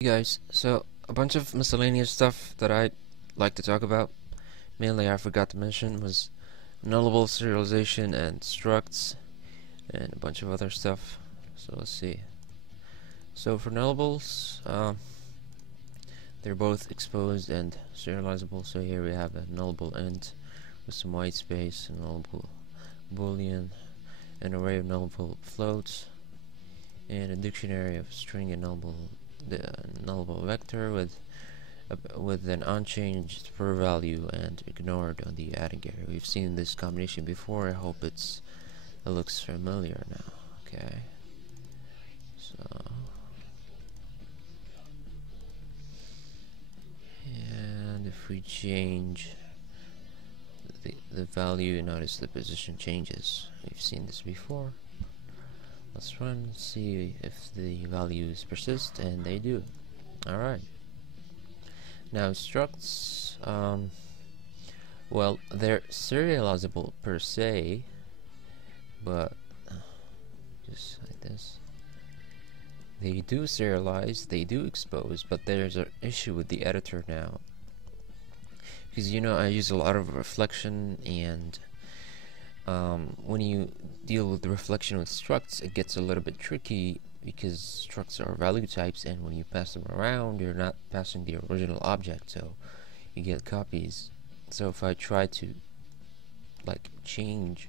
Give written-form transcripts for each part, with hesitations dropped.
Hey guys, so a bunch of miscellaneous stuff that I'd like to talk about. Mainly I forgot to mention was Nullables, serialization, and Structs, and a bunch of other stuff. So let's see. So for Nullables, they're both exposed and serializable. So here we have a nullable int with some white space, a nullable boolean, an array of nullable floats, and a dictionary of string and nullable vector with an unchanged per value and ignored on the adding array. We've seen this combination before. I hope it looks familiar now. Okay, so and if we change the value, notice the position changes. We've seen this before. Let's run, see if the values persist, and they do. Alright. Now structs, well, they're serializable per se, but just like this. They do serialize, they do expose, but there's an issue with the editor now. Because I use a lot of reflection, and when you deal with the reflection with structs, it gets a little bit tricky because structs are value types, and when you pass them around, you're not passing the original object, so you get copies. So if I try to change,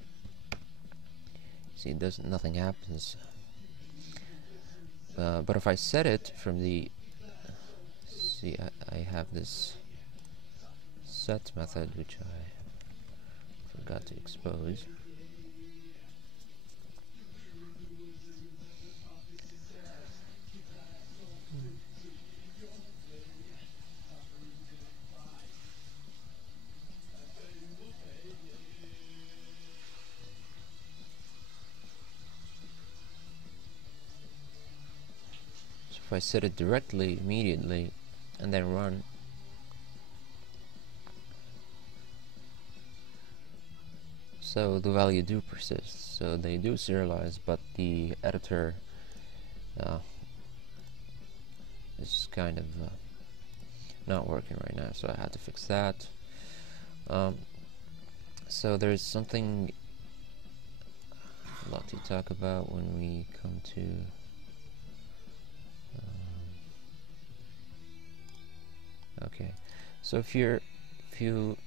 see, nothing happens. But if I set it from the, see, I have this set method which I forgot to expose. So if I set it directly, immediately, and then run, so the value do persist, so they do serialize, but the editor is kind of not working right now, so I had to fix that. So there's something a lot to talk about when we come to okay, so if you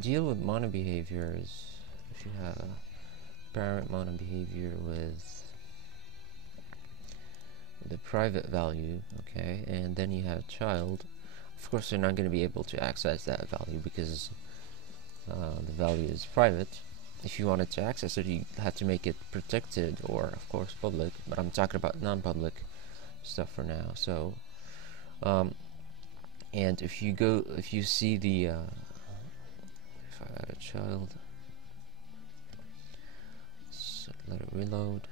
deal with mono behaviors, if you have a parent mono behavior with the private value, okay, and then you have a child, of course you're not going to be able to access that value because the value is private. If you wanted to access it, you had to make it protected or of course public, but I'm talking about non-public stuff for now. So and if you see the if I add a child, so let it reload.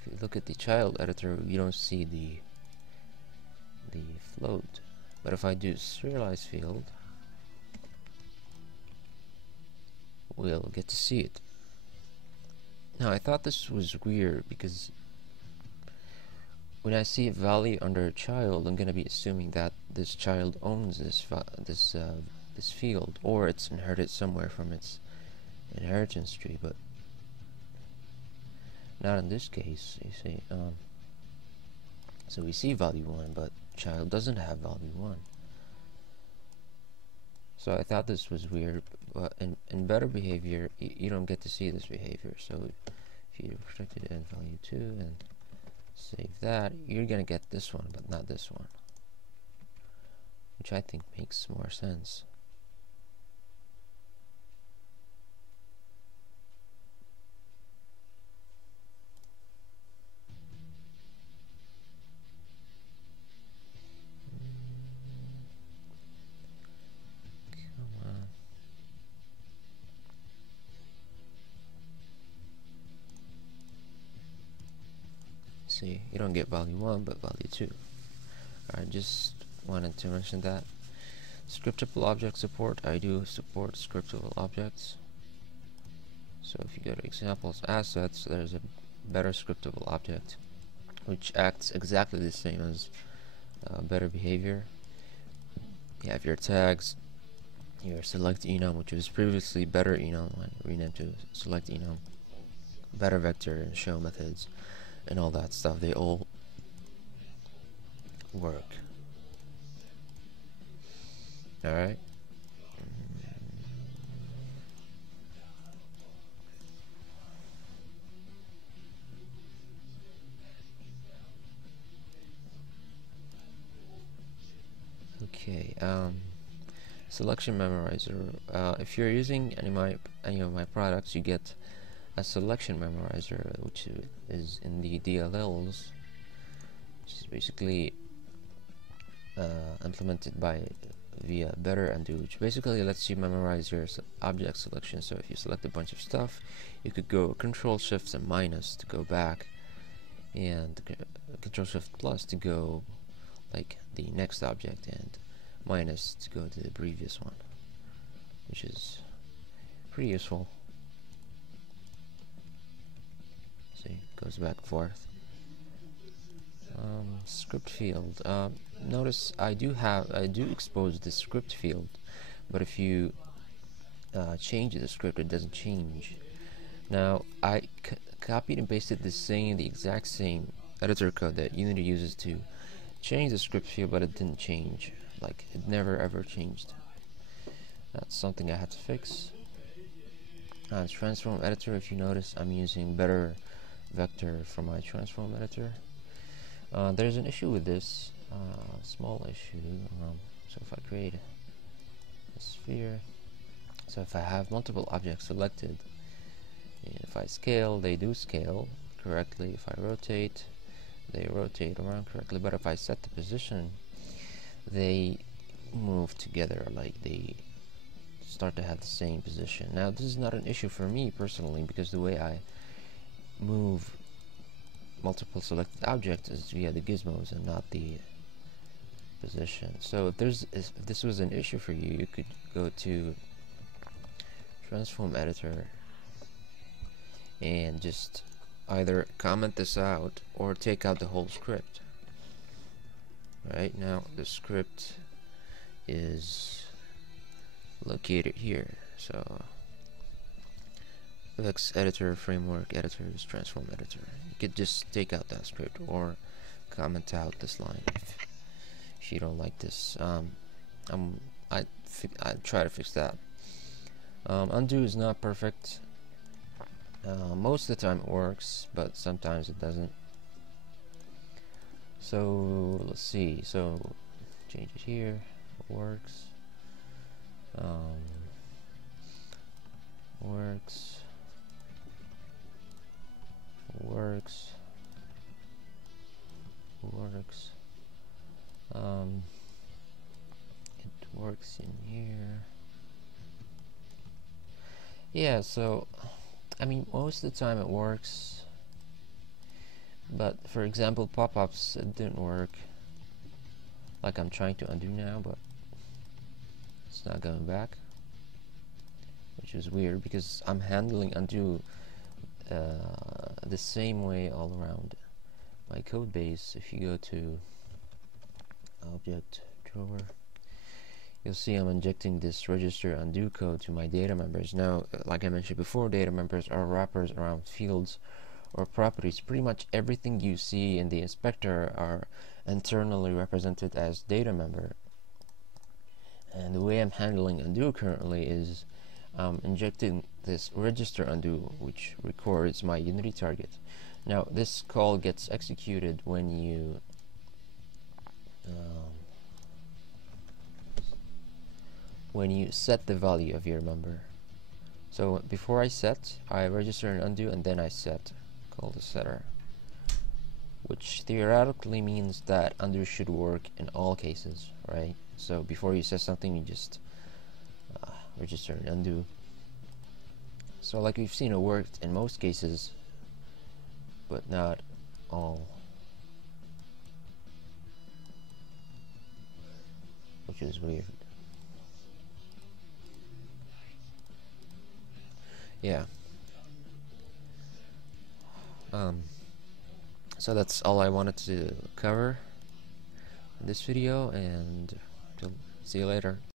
If you look at the child editor, you don't see the float, but if I do serialize field, we'll get to see it. Now I thought this was weird because when I see a value under a child, I'm going to be assuming that this child owns this field, or it's inherited somewhere from its inheritance tree, but not in this case. You see, so we see value 1, but child doesn't have value 1. So I thought this was weird, but in better behavior, you don't get to see this behavior. So if you protected and value 2 and save that, you're gonna get this one, but not this one, which I think makes more sense. See, you don't get value 1 but value 2. I just wanted to mention that. Scriptable object support, I do support scriptable objects. So if you go to examples, assets, there's a better scriptable object which acts exactly the same as better behavior. You have your tags, your select enum, which was previously better enum, renamed to select enum, better vector and show methods, and all that stuff. They all work. Alright. Okay, SelectionMemorizer. If you're using any of my products, you get a SelectionMemorizer, which is in the DLLs, which is basically implemented via better undo, which basically lets you memorize your object selection. So if you select a bunch of stuff, you could go Control Shift and minus to go back, and Control Shift plus to go like the next object, and minus to go to the previous one, which is pretty useful. See, it goes back and forth. Script field. Notice I do expose the script field, but if you change the script, it doesn't change. Now I copied and pasted the exact same editor code that Unity uses to change the script field, but it didn't change. Like, it never ever changed. That's something I had to fix. TransformEditor, if you notice, I'm using better vector for my TransformEditor. There's an issue with this, small issue. So if I create a sphere, so if I have multiple objects selected, if I scale, they do scale correctly. If I rotate, they rotate around correctly. But if I set the position, they move together, like they start to have the same position. Now this is not an issue for me personally, because the way I move multiple selected objects is via the gizmos and not the position. So if this was an issue for you, you could go to TransformEditor and just either comment this out or take out the whole script. Right now the script is located here. So Vexe Editor, Framework Editors, TransformEditor. You could just take out that script or comment out this line if you don't like this. I try to fix that. Undo is not perfect. Most of the time it works, but sometimes it doesn't. So let's see. So change it here. It works. Works. Works. It works in here. Yeah, so I mean, most of the time it works, but for example, pop-ups, it didn't work. Like I'm trying to undo now, but it's not going back, which is weird because I'm handling undo the same way all around my code base. If you go to object drawer, you'll see I'm injecting this register undo code to my data members. Now, like I mentioned before, data members are wrappers around fields or properties. Pretty much everything you see in the inspector are internally represented as data member. And the way I'm handling undo currently is injecting this register undo, which records my Unity target. Now, this call gets executed when you set the value of your member. So before I set, I register and undo, and then I set, call the setter, which theoretically means that undo should work in all cases, right? So before you set something, you just register and undo. So like we've seen, it worked in most cases, but not all, which is weird. Yeah. So that's all I wanted to cover in this video, and see you later.